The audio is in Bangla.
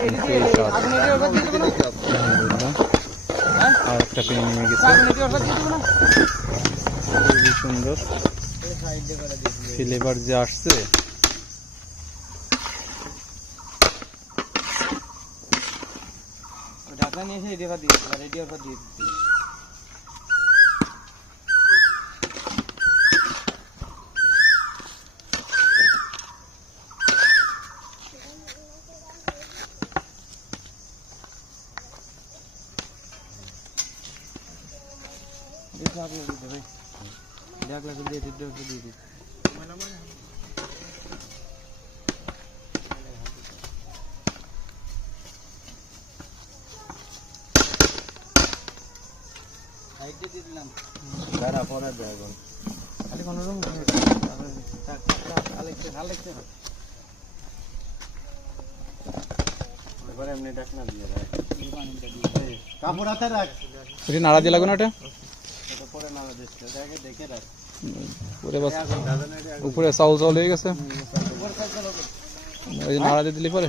আর একটা পেয়ে নেমে গেছে, খুবই সুন্দর ফ্লেভার যে আসছে। ঢাকা নিয়ে এসে রেডি দিয়ে রেডি দিয়ে দিচ্ছি। নাড়া দিয়ে লাগবে না, এটা উপরে চাউল চাউল হয়ে গেছে, নাড়া দিয়ে দিলে পরে